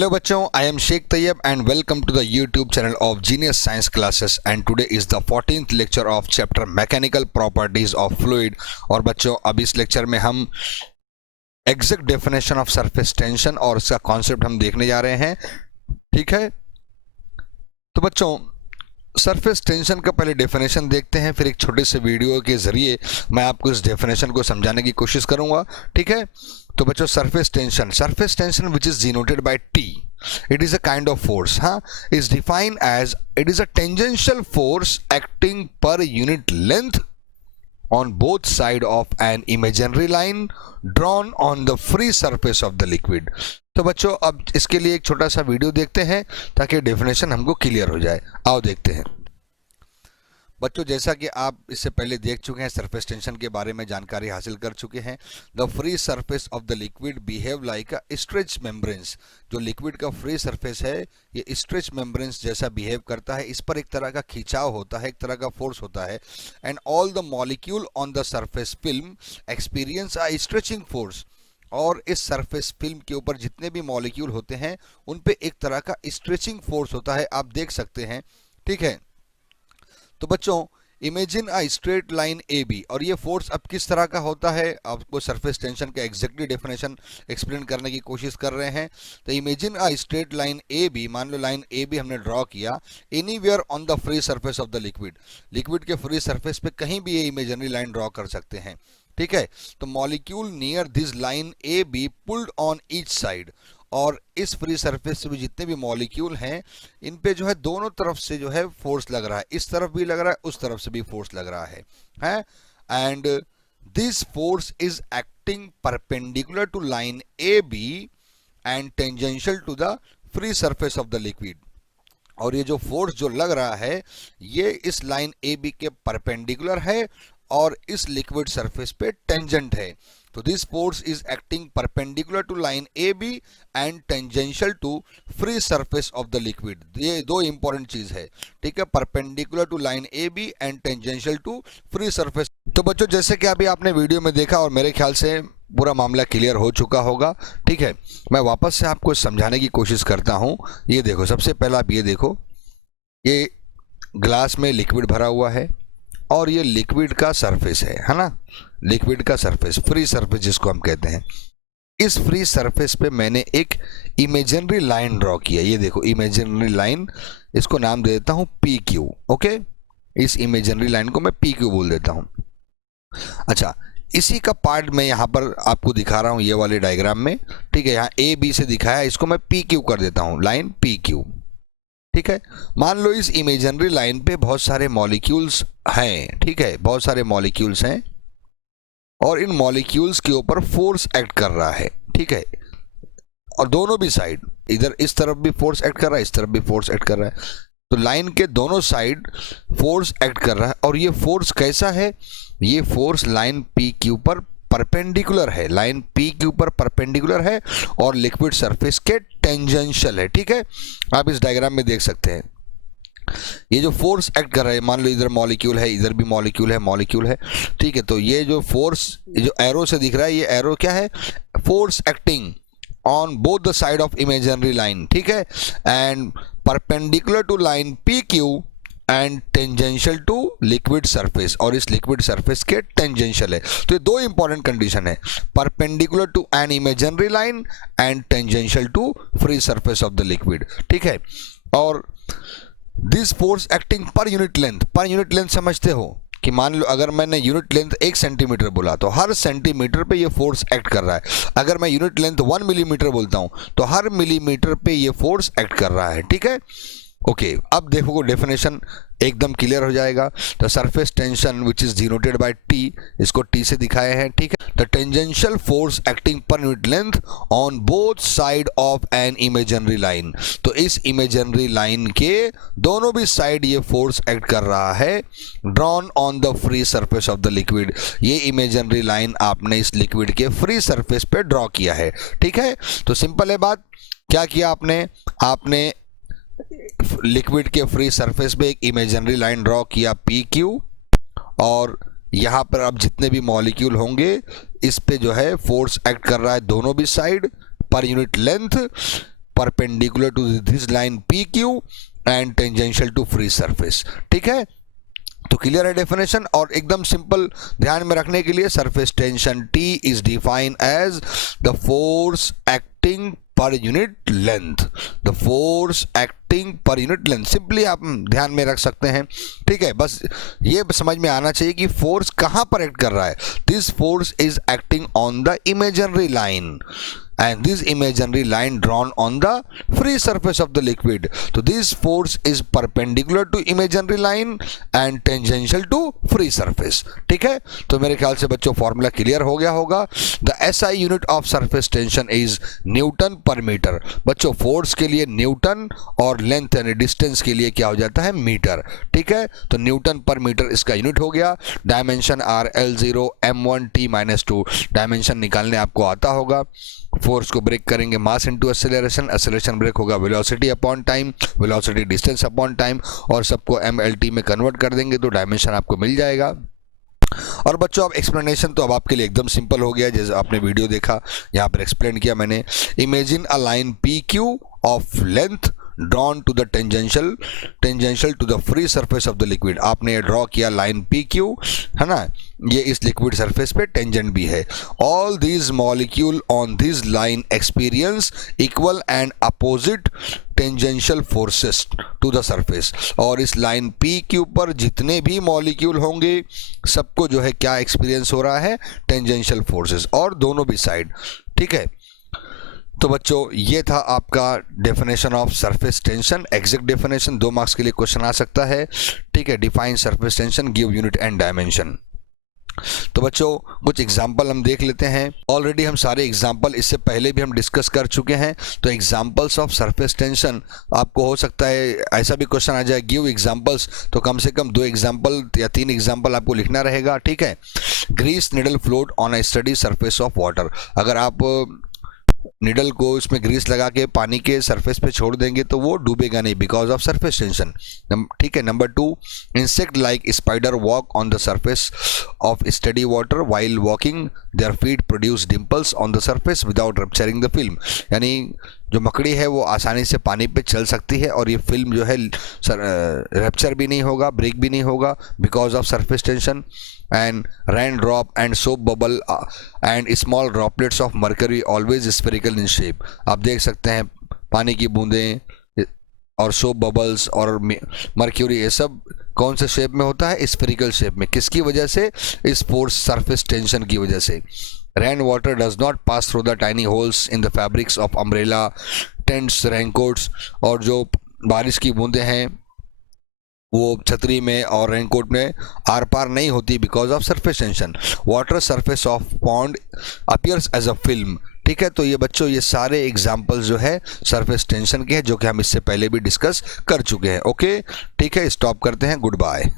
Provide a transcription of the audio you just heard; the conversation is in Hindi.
Hello बच्चों, I am Sheikh Tayyab and welcome to the YouTube channel of Genius Science Classes and today is the 14th lecture of chapter Mechanical Properties of Fluid। और बच्चों अब इस लेक्चर में हम exact definition of surface tension और इसका कॉन्सेप्ट हम देखने जा रहे हैं। ठीक है, तो बच्चों सरफेस टेंशन का पहले डेफिनेशन देखते हैं, फिर एक छोटे से वीडियो के जरिए मैं आपको इस डेफिनेशन को समझाने की कोशिश करूंगा। ठीक है, तो बच्चों surface tension which is denoted by T, it is a kind of force, is defined as it is a tangential force acting per unit length on both sides of an imaginary line drawn on the free surface of the liquid। तो बच्चों अब इसके लिए एक छोटा सा वीडियो देखते हैं ताकि डेफिनेशन हमको क्लियर हो जाए। आओ देखते हैं। बच्चों जैसा कि आप इससे पहले देख चुके हैं, सरफेस टेंशन के बारे में जानकारी हासिल कर चुके हैं। The free surface of the liquid behave like a stretch membranes. जो लिक्विड का फ्री सरफेस है ये स्ट्रेच मेम्ब्रेन्स जैसा बिहेव करता है। इस पर एक तरह का खिंचाव होता है, एक तरह का फोर्स होता है। And all the molecule on the surface film experience a stretching force. और इस सरफेस फिल्म के ऊपर जितने भी मॉलिक्यूल होते हैं उन पे एक तरह का स्ट्रेचिंग फोर्स होता है, आप देख सकते हैं। ठीक है, तो बच्चों imagine a straight line A B, और ये फोर्स अब किस तरह का होता है आपको सरफेस टेंशन का एग्जैक्टली डेफिनेशन एक्सप्लेन करने की कोशिश कर रहे हैं। तो imagine a straight line A B, मान लो लाइन ए बी हमने ड्रॉ किया anywhere on the free surface of the liquid. Liquid के फ्री सरफेस पे कहीं भी ये इमेजिनरी लाइन ड्रॉ कर सकते हैं। ठीक है, तो molecule near this line A be pulled on each side, और इस फ्री सरफेस से भी जितने भी मॉलिक्यूल हैं इन पे जो है दोनों तरफ से जो है फोर्स लग रहा है, इस तरफ भी लग रहा है, उस तरफ से भी फोर्स लग रहा है। And this force is acting perpendicular to line A B and tangential to the free surface of the liquid. और ये जो फोर्स जो लग रहा है ये इस लाइन ए बी के परपेंडिकुलर है और इस लिक्विड सरफेस पे टेंजेंट है। तो this force is acting perpendicular to line A B and tangential to free surface of the liquid. ये दो इंपॉर्टेंट चीज है। ठीक है, perpendicular to line A B and tangential to free surface. तो बच्चों जैसे कि अभी आपने वीडियो में देखा और मेरे ख्याल से पूरा मामला क्लियर हो चुका होगा। ठीक है, मैं वापस से आपको समझाने की कोशिश करता हूं। ये देखो, सबसे पहला आप ये देखो, ये ग्लास में लिक्विड भरा हुआ है और ये लिक्विड का सरफेस है ना, लिक्विड का सरफेस, फ्री सरफेस जिसको हम कहते हैं। इस फ्री सरफेस पे मैंने एक इमेजिनरी लाइन ड्रॉ किया। ये देखो इमेजिनरी लाइन, इसको नाम दे देता हूं पी क्यू। ओके, इस इमेजिनरी लाइन को मैं पी क्यू बोल देता हूं। अच्छा, इसी का पार्ट मैं यहाँ पर आपको दिखा रहा हूं ये वाले डायग्राम में। ठीक है, यहाँ ए बी से दिखाया, इसको मैं पी क्यू कर देता हूं, लाइन पी क्यू। ठीक है, मान लो इस इमेजिनरी लाइन पे बहुत सारे मॉलिक्यूल्स हैं। ठीक है, बहुत सारे मॉलिक्यूल्स हैं और इन मॉलिक्यूल्स के ऊपर फोर्स एक्ट कर रहा है। ठीक है, और दोनों भी साइड, इधर इस तरफ भी फोर्स एक्ट कर रहा है, इस तरफ भी फोर्स एक्ट कर रहा है। तो लाइन के दोनों साइड फोर्स एक्ट कर रहा है और ये फोर्स कैसा है, ये फोर्स लाइन पी क्यू पर परपेंडिकुलर है, लाइन पी के ऊपर परपेंडिकुलर है और लिक्विड सरफेस के टेंजेंशियल है। ठीक है, आप इस डायग्राम में देख सकते हैं ये जो फोर्स एक्ट कर रहा है, मान लो इधर मॉलिक्यूल है, इधर भी मॉलिक्यूल है। ठीक है, तो ये जो फोर्स, ये जो एरो से दिख रहा है, ये एरो क्या है, force acting on both the side of imaginary line. ठीक है, and perpendicular to line P Q and tangential to liquid surface, और इस लिक्विड सरफेस के टेंजेंशियल है। तो ये दो इंपॉर्टेंट कंडीशन है, perpendicular to an imaginary line and tangential to free surface of the liquid. ठीक है, और this force acting per unit length समझते हो कि मान लो अगर मैंने यूनिट लेंथ 1 सेंटीमीटर बोला तो हर सेंटीमीटर पे ये फोर्स एक्ट कर रहा है। अगर मैं यूनिट लेंथ 1 मिलीमीटर बोलता हूं तो हर मिलीमीटर पे ये फोर्स एक्ट कर रहा है। ठीक है, ओके, अब देखो डेफिनेशन एकदम क्लियर हो जाएगा। The surface tension which is denoted by T, इसको टी से दिखाए हैं। ठीक है, the tangential force acting per unit length on both side of N imaginary line. तो इस इमेजिनरी लाइन के दोनों भी साइड ये फोर्स एक्ट कर रहा है, drawn on the free surface of the liquid. ये इमेजिनरी लाइन आपने इस लिक्विड के फ्री सरफेस पे ड्रॉ किया है। ठीक है, तो सिंपल है बात, क्या किया आपने लिक्विड के फ्री सरफेस पे एक इमेजिनरी लाइन ड्रॉ किया पी क्यू, और यहाँ पर अब जितने भी मॉलिक्यूल होंगे इस पे जो है फोर्स एक्ट कर रहा है दोनों भी side per unit length. Perpendicular to this line P Q and tangential to free surface. ठीक है, तो क्लियर है डेफिनेशन। और एकदम सिंपल ध्यान में रखने के लिए, surface tension T is defined as the force acting per unit length, the force acting per unit length, simply आप ध्यान में रख सकते हैं। ठीक है, बस ये समझ में आना चाहिए कि फोर्स कहां पर एक्ट कर रहा है। This force is acting on the imaginary line and this imaginary line drawn on the free surface of the liquid. So this force is perpendicular to imaginary line and tangential to free surface. ठीक है, तो मेरे ख्याल से बच्चों फॉर्मूला क्लियर हो गया होगा। The SI unit of surface tension is Newton पर मीटर। बच्चों फोर्स के लिए न्यूटन और लेंथ यानी डिस्टेंस के लिए क्या हो जाता है, मीटर। ठीक है, तो न्यूटन पर मीटर इसका यूनिट हो गया। Dimension are L0 M1 T-2, dimension निकालने आपको आता होगा। फोर्स को ब्रेक करेंगे mass into acceleration, acceleration break होगा velocity upon time, velocity distance upon time, और सबको MLT में कन्वर्ट कर देंगे तो डायमेंशन आपको मिल जाएगा। और बच्चों अब एक्सप्लेनेशन तो अब आपके लिए एकदम सिंपल हो गया, जैसे आपने वीडियो देखा यहाँ पर एक्सप्लेन किया मैंने। Imagine a line PQ of length drawn to the tangential to the free surface of the liquid। आपने ड्रॉ किया लाइन PQ, है ना, ये इस लिक्विड सरफेस पे टेंजेंट भी है। All these molecule on this line experience equal and opposite tangential forces to the surface। और इस लाइन PQ पर जितने भी मॉलिक्यूल होंगे सबको जो है क्या एक्सपीरियंस हो रहा है, टेंजेंशियल फोर्सेस, और दोनों भी साइड। ठीक है, तो बच्चों ये था आपका definition of surface tension. Exact definition 2 marks के लिए क्वेश्चन आ सकता है। ठीक है, define surface tension, give unit and dimension. तो बच्चों कुछ एग्जाम्पल हम देख लेते हैं। ऑलरेडी हम सारे एग्जाम्पल इससे पहले भी हम डिस्कस कर चुके हैं। तो एग्जाम्पल्स ऑफ सरफेस टेंशन, आपको हो सकता है ऐसा भी क्वेश्चन आ जाए, गिव एग्जाम्पल्स, तो कम से कम 2 एग्जाम्पल या 3 एग्जाम्पल आपको लिखना रहेगा। ठीक है, grease needle float on a study surface of water. अगर आप निडल को इसमें ग्रीस लगा के पानी के सरफेस पे छोड़ देंगे तो वो डूबेगा नहीं, बिकॉज ऑफ सरफेस टेंशन। ठीक है, number 2, insect like spider walk on the surface of study water while walking, their feet produce dimples on the surface without rupturing the film. यानी जो मकड़ी है वो आसानी से पानी पे चल सकती है और ये फिल्म जो है रप्चर भी नहीं होगा, ब्रेक भी नहीं होगा, because of surface tension. And rain drop and soap bubble and small droplets of mercury always spherical in shape. आप देख सकते हैं पानी की बूंदें और सोप बबल्स और मर्क्यूरी, ये सब कौन से शेप में होता है, स्फेरिकल शेप में। किसकी वजह से, इस फोर्स सरफेस टेंशन की वजह से। Rain water does not pass through the tiny holes in the fabrics of umbrella, tents, raincoats, और जो बारिश की बूंदें हैं वो छतरी में और रेनकोट में आर पार नहीं होती, because of surface tension. Water surface of pond appears as a film. ठीक है, तो ये बच्चों ये सारे एग्जाम्पल्स जो है सरफेस टेंशन के हैं, जो कि हम इससे पहले भी डिस्कस कर चुके हैं। ओके, ठीक है, स्टॉप करते हैं, गुड बाय।